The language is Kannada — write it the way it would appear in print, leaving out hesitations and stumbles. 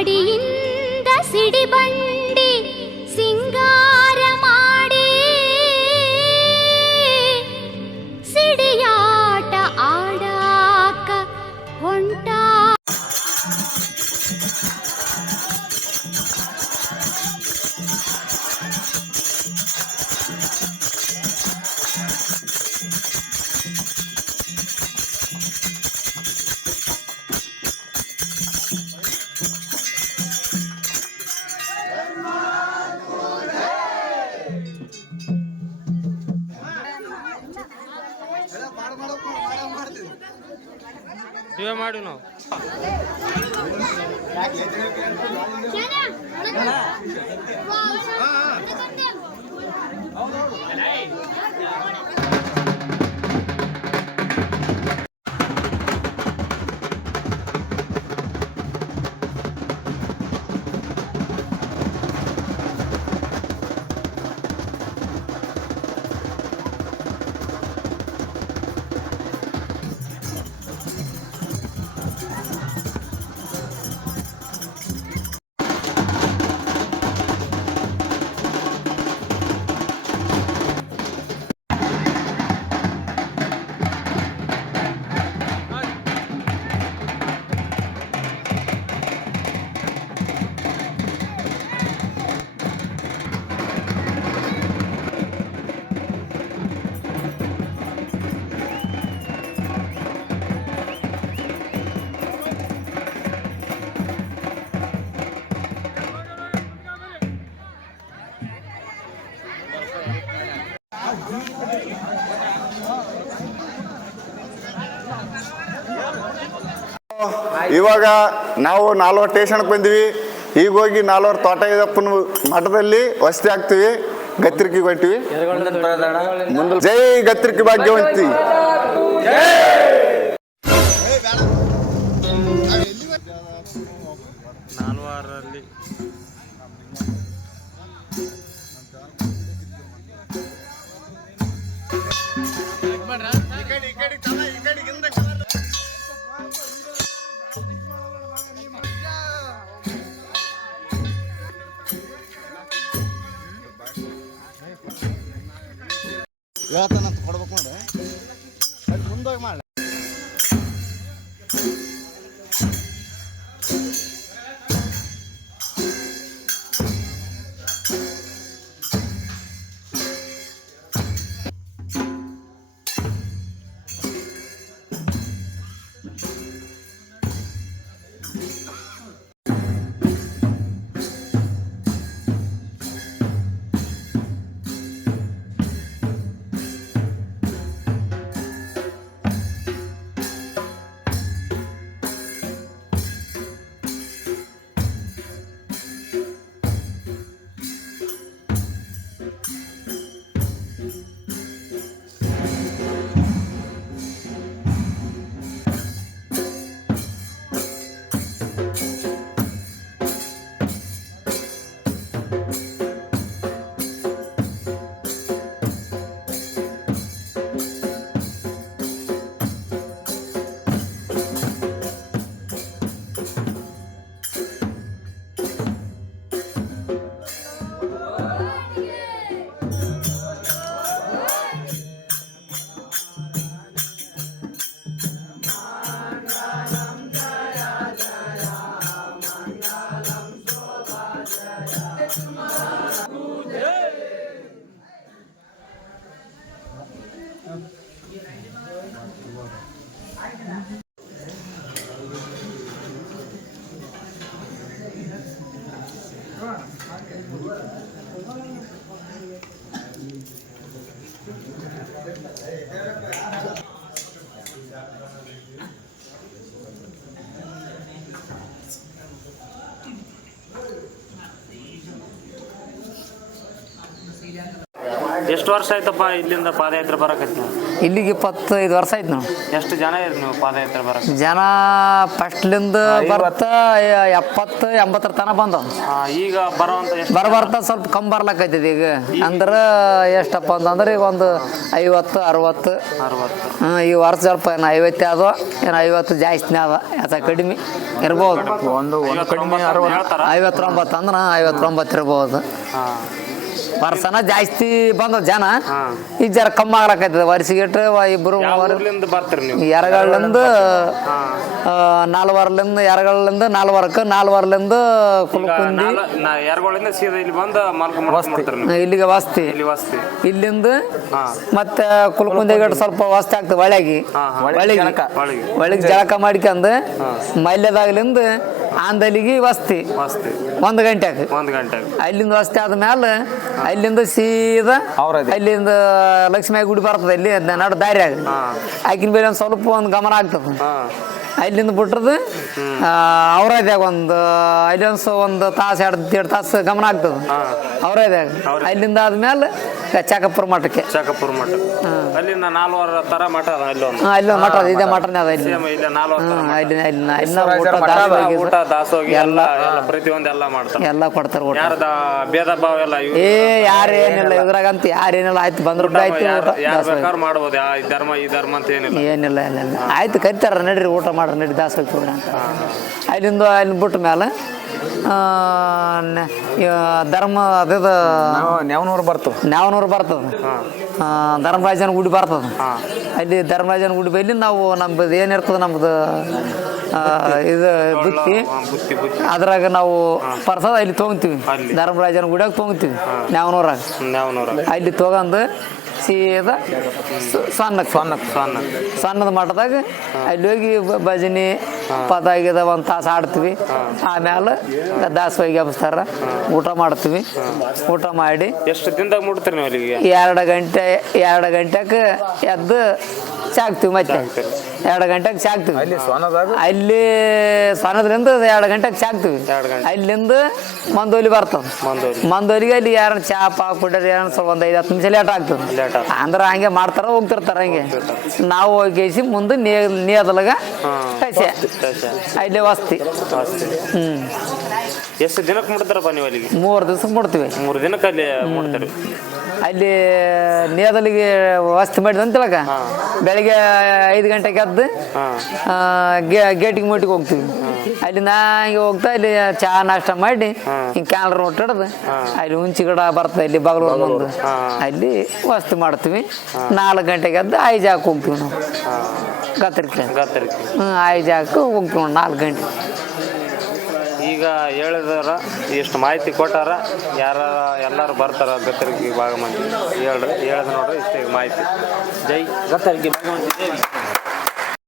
ಮಡಿಯಿಂದ ಸಿಡಿಬಂಡಿ ಸಿಂಗಾರ ಮಾಡಿ ಸಿಡಿಯಾಟ ಆಡಾಕ ಹೊಂಟ. ನೀವೇ ಮಾಡಿ ನಾವು ಇವಾಗ ನಾವು ನಾಲ್ವರು ಸ್ಟೇಷನ್ಗೆ ಬಂದ್ವಿ. ಈಗ ಹೋಗಿ ನಾಲ್ವರು ತೋಟ ಇದಪ್ಪನ ಮಠದಲ್ಲಿ ವಸತಿ ಆಗ್ತೀವಿ. ಗತ್ತಿರ್ಕಿಗೆ ಹೊಂಟಿವಿ. ಜೈ ಗತ್ತಿರ್ಕಿ ಭಾಗ್ಯವಂತಿ. ನಾಲ್ವರಲ್ಲಿ ಹೇಳ್ತಾನಂತ ಕೊಡ್ಬೇಕು ನೋಡ್ರಿ. ಅಲ್ಲಿ ಮುಂದೋಗಿ ಮಾಡಿ. ಎಷ್ಟು ವರ್ಷ ಆಯ್ತಪ್ಪ ಇಲ್ಲಿಂದ ಪಾದಯಾತ್ರೆ ಬರಕತ್ತಿ? ಇಲ್ಲಿಗೆ 25 ವರ್ಷ ಆಯ್ತು ನಾವು. ಎಷ್ಟು ಜನ ಇರಿ ನೀವು ಪಾದಯಾತ್ರೆ ಬರಕ್ಕೆ? ಜನ ಫಸ್ಟ್ಲಿಂದ ಬರ್ತಾ 70-80 ತನಕ ಬಂದವ. ಈಗ ಬರೋಂತ ಎಷ್ಟು ಬರ್ತಾ ಸ್ವಲ್ಪ ಕಮ್ಮಿ ಬರ್ಲಕ್ಕೈತದ ಈಗ. ಅಂದ್ರೆ ಎಷ್ಟಪ್ಪ ಅಂತಂದ್ರೆ ಈಗ ಒಂದು 50-60. ಈ ವರ್ಷ ಸ್ವಲ್ಪ ಏನು 50 ಅದು ಏನು 50 ಜಾಸ್ತಿನೇ ಅದ, ಯಾತ ಕಡಿಮೆ ಇರ್ಬೋದು. 59 ಅಂದ್ರೆ 59 ಇರ್ಬೋದು. ವರ್ಷನ ಜಾಸ್ತಿ ಬಂದ ಜನ, ಈಗ ಜರ ಕಮ್ಮಿ ಆಗ್ಲಕೈತದ. ವರ್ಷಿಗೆ ಇಬ್ರು ಬರ್ತೀರಿ ನೀವು? ಎರಗಳ್ಳಿಂದ 4 ಎರಗಳ್ಳಿಂದ 4 ಕುಲ್ಕುಂದಿ ಎರಗಳಿಂದ ಸೀದಾ ಇಲ್ಲಿ ಬಂದು ಇಲ್ಲಿಗೆ ವಸ್ತಿ. ಇಲ್ಲಿಂದ ಮತ್ತೆ ಕುಲ್ಕುಂದಿಗಟ್ಟು ಸ್ವಲ್ಪ ವಸ್ತಿ ಆಗ್ತದೆ. ಒಳಗೆ ಜಳಕ ಮಾಡ್ಕೊಂಡು ಮಲ್ಯದಾಗ್ಲಿಂದ ಆಂದಲಿಗೆ ವಸ್ತಿ 1 ಗಂಟೆಗೆ. ಅಲ್ಲಿಂದ ವಸ್ತಿ ಆದ್ಮೇಲೆ ಅಲ್ಲಿಂದ ಸೀದಾ ಅಲ್ಲಿಂದ ಲಕ್ಷ್ಮೀ ಗುಡಿ ಬರ್ತದೆ. ಇಲ್ಲಿ ನಡು ದಾರಿಯಾಗ ಆಕಿನ ಬೇರೆ ಒಂದು ಸ್ವಲ್ಪ ಒಂದು ಗಮನ ಆಗ್ತದೆ. ಅಲ್ಲಿಂದ ಬಿಟ್ರದು ಅವ್ರದ್ಯಾಗ ಅಲ್ಲಿ ಒಂದು ತಾಸು 2 ತಾಸು ಗಮನ ಆಗ್ತದೆ ಅವ್ರದ್ಯಾಗ. ಅಲ್ಲಿಂದ ಆದ್ಮೇಲೆ ಚಾಕಪುರ ಮಠಕ್ಕೆ. ಅಲ್ಲಿಂದ 4 ತರ ಮಠ ಅಲ್ಲಿ ಒಂದು ಮಠ ಅದ. ಇದೇ ಮಠನೇ ಅದ ಇಲ್ಲಿ. ಊಟ ದಾಸೋಗಿ ಎಲ್ಲ ಪ್ರತಿಯೊಂದೆಲ್ಲ ಮಾಡ್ತಾರೆ, ಎಲ್ಲ ಕೊಡ್ತಾರೆ ಊಟ. ಭೇದ ಭಾವ ಎಲ್ಲ ಯಾರೇನಿಲ್ಲ ಇದ್ರಾಗಂತ ಯಾರೇನಿಲ್ಲ. ಆಯ್ತು ಬಂದ್ರು ಆಯ್ತು ಮಾಡ್ಬೋದು. ಈ ಧರ್ಮ ಅಂತ ಏನಿಲ್ಲ. ಆಯ್ತು ಕರಿತಾರ ನಡ್ರಿ ಊಟ ಮಾಡ್ರಿ ನಡಿ ದಾಸೋಗಿ ತಗೋರಿ ಅಂತ. ಅಲ್ಲಿಂದ ಅಲ್ಲಿ ಬಿಟ್ಟ ಮೇಲೆ ಧರ್ಮ ಅದ ನ್ಯಾವನೂರು ಬರ್ತದ. ಧರ್ಮರಾಜನ ಗುಡಿ ಬರ್ತದ. ಅಲ್ಲಿ ಧರ್ಮರಾಜನ ಗುಡಿ ಬಲ್ಲಿ ನಾವು ನಮ್ದು ಏನಿರ್ತದೆ ನಮ್ದು ಇದು ಬುತ್ತಿ, ಅದ್ರಾಗ ನಾವು ಪರ್ಸದ ಇಲ್ಲಿ ತೊಗೊಂತೀವಿ. ಧರ್ಮರಾಜನ ಗುಡಿಯಾಗ ತೊಗೊಂತೀವಿ ನ್ಯಾವನೂರಾಗ. ಅಲ್ಲಿ ತೊಗೊಂಡು ಸೀದಾ ಸಣ್ಣದ ಮಠದಾಗ ಅಲ್ಲಿ ಹೋಗಿ ಭಜನೆ ಪದ ಆಗಿದ ಒಂದು ತಾಸು ಆಡ್ತೀವಿ. ಆಮೇಲೆ ದಾಸೋಗಿ ಹಬ್ಸ್ತಾರ, ಊಟ ಮಾಡ್ತೀವಿ. ಊಟ ಮಾಡಿ ಎಷ್ಟು ದಿನದಾಗ ಮುಟ್ತೀರಿ ನೀವು ಅಲ್ಲಿಗೆ? 2 ಗಂಟೆಗೆ ಎದ್ದು ಚಾಕ್ತೀವಿ. ಮತ್ತೆ 2 ಗಂಟೆಗೆ ಚಾಕ್ತೀವಿ. ಅಲ್ಲಿ ಸೊನ್ನದ್ರಿಂದ 2 ಗಂಟೆಗೆ ಚಾಕ್ತೀವಿ. ಅಲ್ಲಿಂದ ಮಂದೋಲಿ ಬರ್ತದ. ಮಂದೋಲಿಗೆ ಅಲ್ಲಿ ಯಾರು ಚಾ ಪಾ ಕುಡ್ರಿ ಸ್ವಲ್ಪ ಒಂದು 5-10 ನಿಮಿಷ ಲೇಟ್ ಆಗ್ತದೆ. ಅಂದ್ರೆ ಹಂಗೆ ಮಾಡ್ತಾರ ಹೋಗ್ತಿರ್ತಾರ. ಹಂಗೆ ನಾವು ಹೋಗಿ ಮುಂದೆ ನೇದಲ್ಗ ಅಲ್ಲಿ ವಸ್ತಿ. ಎಷ್ಟು ದಿನಕ್ಕೆ ಮುಟ್ತಾರಪ್ಪ ನೀವು ಅಲ್ಲಿಗೆ? 3 ದಿವ್ಸಕ್ಕೆ ಮುಡ್ತೀವಿ. 3 ದಿನಕ್ಕೆ ಅಲ್ಲಿ ಮುಟ್ತಾರೆ. ಅಲ್ಲಿ ನೇದಲಿಗೆ ವಸ್ತಿ ಮಾಡಿದ ಅಂತೇಳಕ ಬೆಳಿಗ್ಗೆ 5 ಗಂಟೆಗೆ ಎದ್ದು ಗೇಟಿಗೆ ಮುಟ್ಟಿಗೆ ಹೋಗ್ತೀವಿ. ಅಲ್ಲಿ ಹಂಗೆ ಹೋಗ್ತಾ ಇಲ್ಲಿ ಚಾ ನಾಷ್ಟ ಮಾಡಿ ಹಿಂಗೆ ಕ್ಯಾನ್ರ ನೋಟ್ ಹಿಡ್ದು ಅಲ್ಲಿ ಹುಂಚಿ ಗಿಡ ಬರ್ತದೆ ಇಲ್ಲಿ ಬಗಲೂರು ಮುಂದೆ. ಅಲ್ಲಿ ವಸ್ತಿ ಮಾಡ್ತೀವಿ. 4 ಗಂಟೆಗೆ ಎದ್ದು ಐಜಾಕ್ ಹೋಗ್ತೀವಿ ನಾವು. ಗತ್ತರಿಕೆ ಐಜಾಕ್ ಹೋಗ್ತೀವಿ 4 ಗಂಟೆ. ಈಗ ಹೇಳಿದಾರ ಎಷ್ಟು ಮಾಹಿತಿ ಕೊಟ್ಟಾರ, ಎಲ್ಲರೂ ಬರ್ತಾರ ಗತ್ತರಿಗೆ ಭಾಗಮಂದಿ ಹೇಳ್ದು ನೋಡ್ರಿ. ಇಷ್ಟೇ ಮಾಹಿತಿ. ಜೈ ಗತ್ತರಿಗೆ ಭಾಗಮಂದಿ.